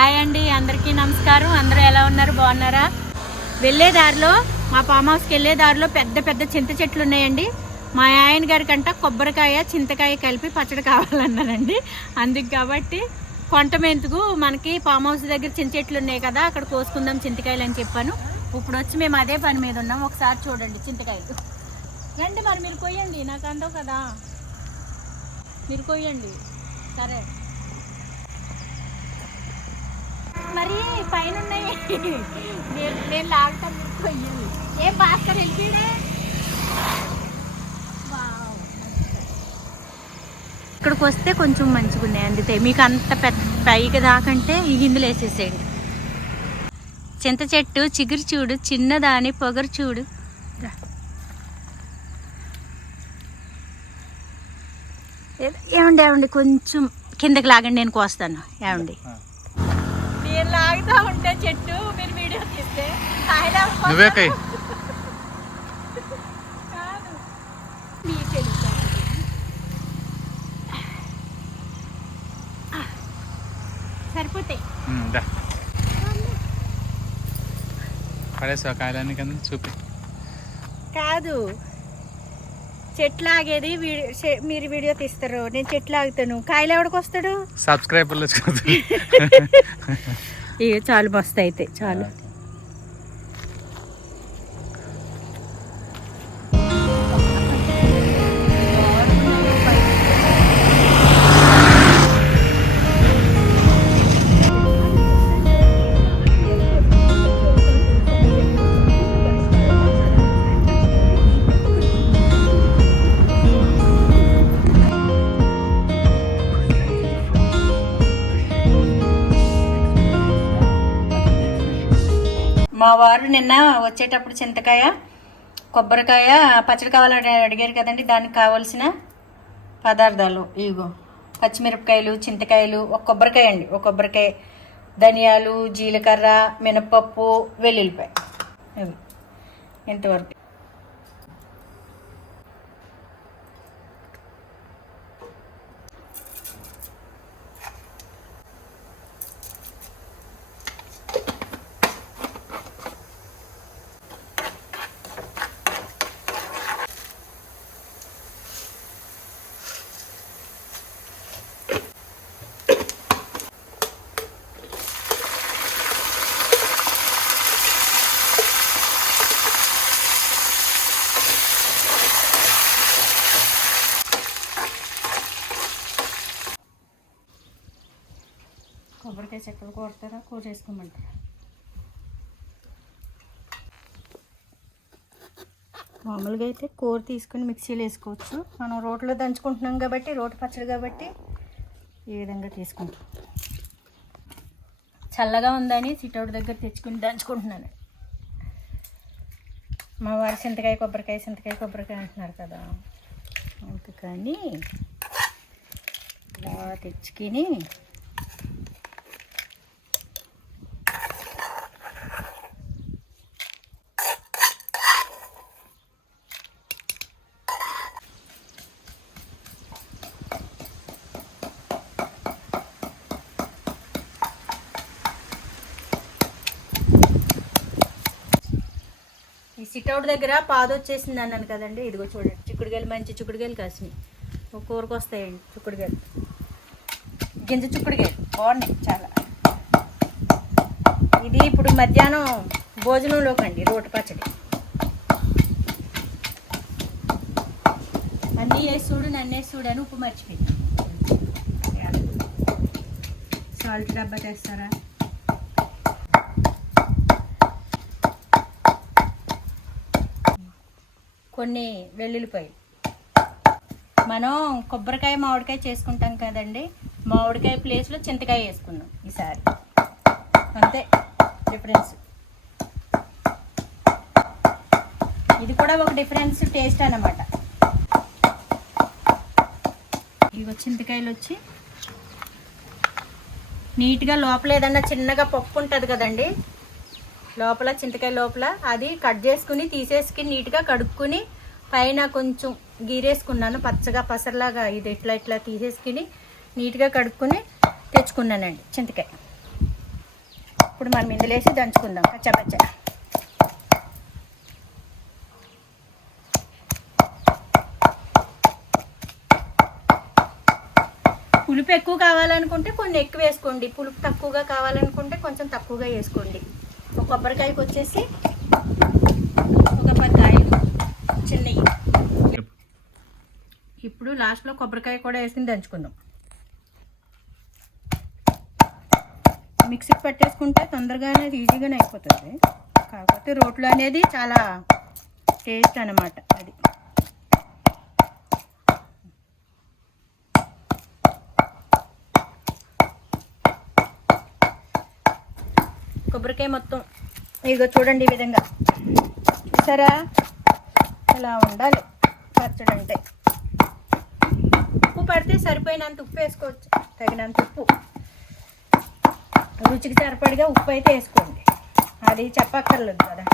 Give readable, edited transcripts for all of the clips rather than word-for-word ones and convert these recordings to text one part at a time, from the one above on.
Hi అండి, అందరికీ నమస్కారం. అందరూ ఎలా ఉన్నారు? బాగున్నారా? వెళ్ళే దారిలో, మా ఫామ్ హౌస్కి వెళ్ళే దారిలో పెద్ద పెద్ద చింత చెట్లు ఉన్నాయండి. మా ఆయన గారి కంట కొబ్బరికాయ చింతకాయ కలిపి పచ్చడి కావాలన్నారండి. అందుకు కాబట్టి కొంటమెందుకు, మనకి ఫామ్ హౌస్ దగ్గర చింత చెట్లు ఉన్నాయి కదా, అక్కడ కోసుకుందాం చింతకాయలు అని చెప్పాను. ఇప్పుడు వచ్చి మేము అదే పని మీద ఉన్నాం. ఒకసారి చూడండి చింతకాయలు రండి. మరి మీరు కొయ్యండి, నాకు అందవు కదా, మీరు కొయ్యండి. సరే, మరి పైన ఉన్నాయి, నేను లాగుతాను, మీరు కొయ్యండి. ఏ భాస్కర్ వెళ్ళిపోయాడే. ఇక్కడికి వస్తే కొంచెం మంచిగా ఉన్నాయి, అందుతే మీకు అంత పెద్ద పైకి దాకంటే ఈ గిందులు వేసేసేయండి. చింత చెట్టు చిగురు చూడు, చిన్నదాని పొగరు చూడు. ఏమండి కొంచెం కిందకి లాగండి, నేను కోస్తాను. ఏమండి నేను లాగుతా ఉంటే చెట్టు, మీరు వీడియో తీస్తే సరిపోతాయి. కాయలన్నీ కింద చూపి కాదు, చెట్లు ఆగేది మీరు వీడియో తీస్తారు, నేను చెట్లు ఆగుతాను. కాయలు ఎవడికి వస్తాడు? సబ్స్క్రైబర్లు. ఇక చాలు, మస్తు అయితే చాలు. మా వారు నిన్న వచ్చేటప్పుడు చింతకాయ కొబ్బరికాయ పచ్చడి కావాలని అడిగారు కదండి. దానికి కావాల్సిన పదార్థాలు ఇగో: పచ్చిమిరపకాయలు, చింతకాయలు, ఒక కొబ్బరికాయ అండి, ఒక కొబ్బరికాయ, ధనియాలు, జీలకర్ర, మినపప్పు, వెల్లుల్లిపాయ. ఇవి ఇంతవరకు. కొబ్బరికాయ చెక్కలు కోరుతారా, కూర చేసుకోమంటారా? మామూలుగా అయితే కూర తీసుకొని మిక్సీలో వేసుకోవచ్చు. మనం రోట్లో దంచుకుంటున్నాం కాబట్టి, రోటి పచ్చడి కాబట్టి ఈ విధంగా తీసుకుంటాం. చల్లగా ఉందని సిటౌట్ దగ్గర తెచ్చుకుని దంచుకుంటున్నాను. మా వారు చింతకాయ కొబ్బరికాయ అంటున్నారు కదా, అందుకని ఇలా తెచ్చుకుని ఈ సిట్అవుట్ దగ్గర పాదు వచ్చేసింది అన్నాను కదండి. ఇదిగో చూడండి, చిక్కుడుకాయలు, మంచి చిక్కుడుకాయలు కాసినాయి. ఒక కూరకు వస్తాయండి చిక్కుడుకాయలు, గింజ చిక్కుడుకాయలు బాగున్నాయి చాలా. ఇది ఇప్పుడు మధ్యాహ్నం భోజనంలోకి అండి, రోటి పచ్చడి. అన్నీ వేసి చూడు, నన్ను వేసి చూడు అని ఉప్పు మర్చిపోయింది. సాల్ట్ డబ్బా తెస్తారా? కొన్ని వెల్లుల్లిపాయలు. మనం కొబ్బరికాయ మామిడికాయ చేసుకుంటాం కదండి, మామిడికాయ ప్లేస్లో చింతకాయ వేసుకున్నాం ఈసారి, అంతే డిఫరెన్స్. ఇది కూడా ఒక డిఫరెన్స్ టేస్ట్ అన్నమాట. ఇవి చింతకాయలు వచ్చి నీట్గా లోపల ఏదన్నా చిన్నగా పప్పు ఉంటుంది కదండి, లోపల చింతకాయ లోపల అది కట్ చేసుకుని తీసేసుకుని నీట్గా కడుక్కుని పైన కొంచెం గీరేసుకున్నాను పచ్చగా పసరలాగా. ఇది ఇట్లా తీసేసుకుని నీట్గా కడుక్కుని తెచ్చుకున్నానండి చింతకాయ. ఇప్పుడు మనం ఇందులో వేసి దంచుకుందాం పచ్చ. పులుపు ఎక్కువ కావాలనుకుంటే కొన్ని ఎక్కువ వేసుకోండి, పులుపు తక్కువగా కావాలనుకుంటే కొంచెం తక్కువగా వేసుకోండి. ఒక కొబ్బరికాయకి వచ్చేసి ఒక 10 కాయలు చిన్నవి. ఇప్పుడు లాస్ట్లో కొబ్బరికాయ కూడా వేసుకుని దంచుకుందాం. మిక్సీకి పెట్టేసుకుంటే తొందరగానే ఈజీగానే అయిపోతుంది. కాకపోతే రోట్లో అనేది చాలా టేస్ట్ అన్నమాట. అది కొబ్బరికాయ మొత్తం ఇదిగో చూడండి, ఈ విధంగా చూసారా, ఇలా ఉండాలి పచ్చడి అంటే. ఉప్పు పడితే సరిపోయినంత ఉప్పు వేసుకోవచ్చు, తగినంత ఉప్పు, రుచికి సరిపడిగా ఉప్పు అయితే వేసుకోండి, అది చెప్పక్కర్లేదు కదా.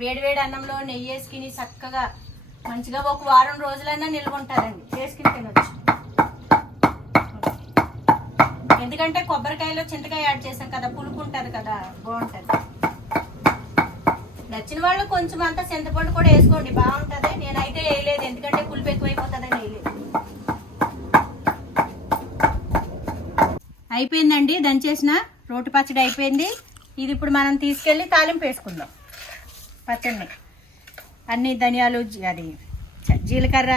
వేడివేడి అన్నంలో నెయ్యి వేసుకుని చక్కగా మంచిగా ఒక వారం రోజులైనా నిల్వ ఉంటుందండి, వేసుకుని తినొచ్చు. ఎందుకంటే కొబ్బరికాయలో చింతకాయ యాడ్ చేసాం కదా, పులుపు ఉంటుంది కదా, బాగుంటుంది. నచ్చిన వాళ్ళు కొంచెం అంతా చింతపండు కూడా వేసుకోండి, బాగుంటుంది. నేనైతే వేయలేదు, ఎందుకంటే పులుపు ఎక్కువైపోతుందని వేయలేదు. అయిపోయిందండి, దంచేసిన రోటి పచ్చడి అయిపోయింది. ఇది ఇప్పుడు మనం తీసుకెళ్ళి తాలింపు వేసుకుందాం పచ్చడిని. అన్ని ధనియాలు, అది జీలకర్ర,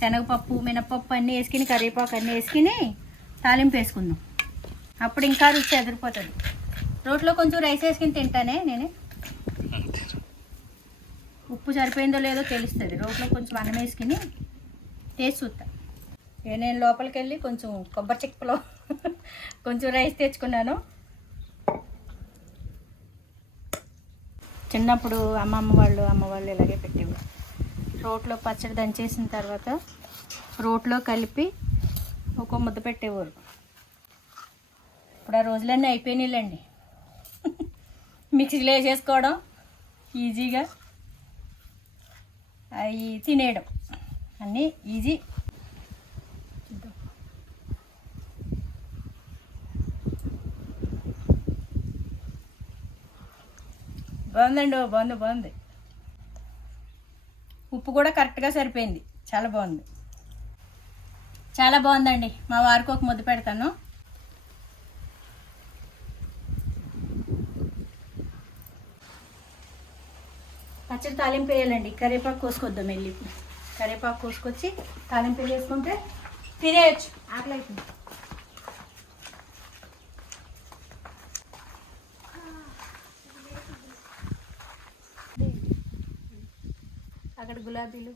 శనగపప్పు, మినపప్పు అన్నీ వేసుకుని, కరివేపాకు అన్నీ వేసుకుని తాలింపు వేసుకుందాం. అప్పుడు ఇంకా రుచి ఎదిరిపోతుంది. రోట్లో కొంచెం రైస్ వేసుకుని తింటానే నేను. ఉప్పు సరిపోయిందో లేదో తెలుస్తుంది. రోట్లో కొంచెం అన్నం వేసుకుని టేస్ట్ చూస్తా. నేను లోపలికి వెళ్ళి కొంచెం కొబ్బరి చిప్పలో కొంచెం రైస్ తెచ్చుకున్నాను. చిన్నప్పుడు అమ్మ వాళ్ళు ఇలాగే పెట్టేవారు. రోట్లో పచ్చడి దంచేసిన తర్వాత రోట్లో కలిపి ఒక ముద్ద పెట్టేవారు. ఇప్పుడు ఆ రోజులన్నీ అయిపోయినాయిలేండి. మిక్సీలో వేసేసుకోవడం ఈజీగా, అవి తినేయడం అన్నీ ఈజీ. బాగుందండి, బాగుంది. ఉప్పు కూడా కరెక్ట్గా సరిపోయింది, చాలా బాగుందండి. మా వారికి ఒక ముద్ద పెడతాను. పచ్చడి తాలింపు వేయాలండి. కరివేపాకు కోసుకొద్దాం వెళ్ళి. కరివేపాకు కోసుకొచ్చి తాలింపు వేసుకుంటే తినేయచ్చు. ఆకలి అవుతుంది. అక్కడ గులాబీలు,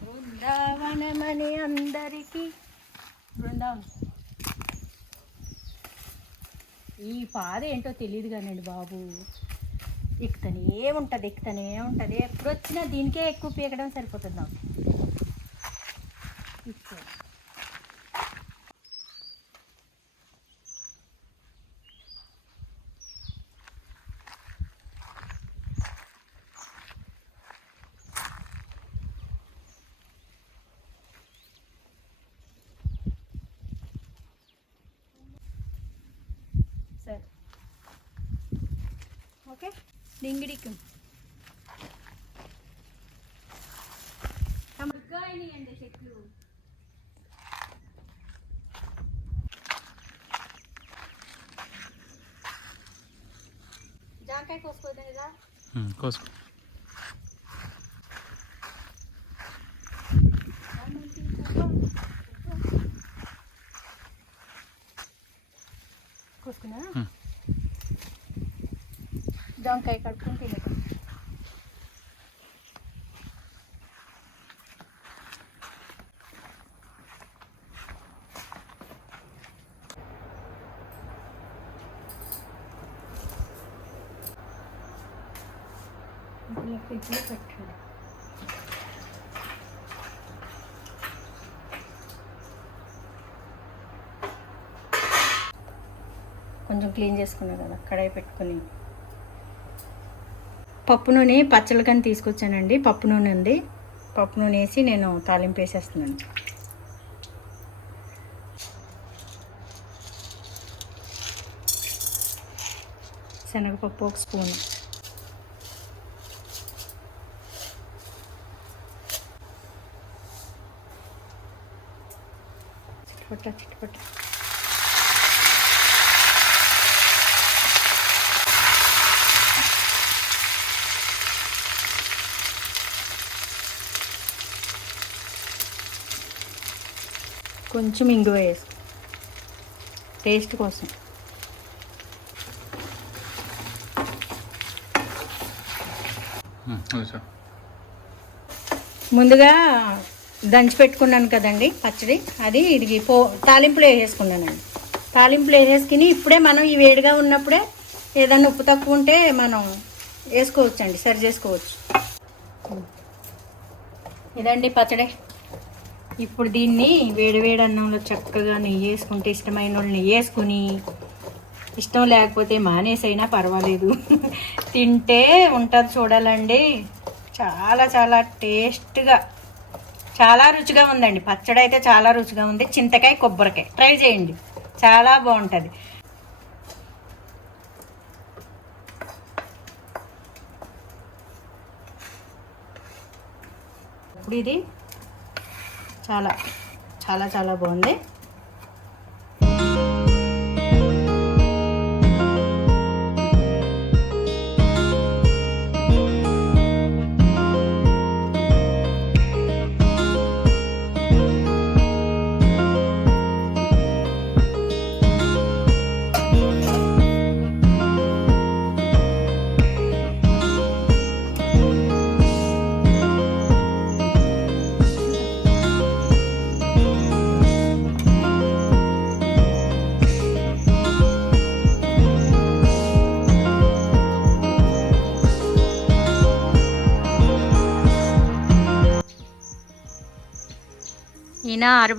బృందావనమని అందరికీ బృందావనం. ఈ పాద ఏంటో తెలియదు కానండి బాబు, ఎక్కుతనే ఉంటుంది. ఎప్పుడు వచ్చినా దీనికే ఎక్కువ పీకడం సరిపోతుంది నాకు. సరే, ఓకే. డింగిడికి అండి చెట్లు. జాంకాయ కోసుకోదండి, కోసుకో. కోసుకున్నా జాంకాయ కడుక్కొని తినేద్దాం. ఫ్రిడ్జ్లో పెట్టండి. కొంచెం క్లీన్ చేసుకున్నా కదా, కడాయి పెట్టుకొని పప్పు నూనె పచ్చళ్ళకని తీసుకొచ్చానండి. పప్పు నూనె ఉంది, పప్పు నూనె వేసి నేను తాలింపు వేసేస్తున్నాను. శనగపప్పు 1 స్పూన్, చిటపట కొంచెం ఇంగువ వేసు టేస్ట్ కోసం. ముందుగా దంచి పెట్టుకున్నాను కదండి పచ్చడి, అది ఇది తాలింపులో వేసేసుకున్నానండి. తాలింపులో వేసేసుకుని ఇప్పుడే మనం ఈ వేడిగా ఉన్నప్పుడే ఏదైనా ఉప్పు తక్కువ ఉంటే మనం వేసుకోవచ్చండి, సరి చేసుకోవచ్చు. ఇదండి పచ్చడి. ఇప్పుడు దీన్ని వేడి అన్నంలో చక్కగా నెయ్యి వేసుకుంటే, ఇష్టమైన వాళ్ళు నెయ్యి వేసుకుని, ఇష్టం లేకపోతే మానేసైనా పర్వాలేదు, తింటే ఉంటుంది చూడాలండి. చాలా చాలా టేస్ట్గా, చాలా రుచిగా ఉందండి. పచ్చడి అయితే చాలా రుచిగా ఉంది. చింతకాయ కొబ్బరికాయ ట్రై చేయండి, చాలా బాగుంటుంది. ఇప్పుడు ఇది చాలా చాలా చాలా బాగుంది. ఈయన 60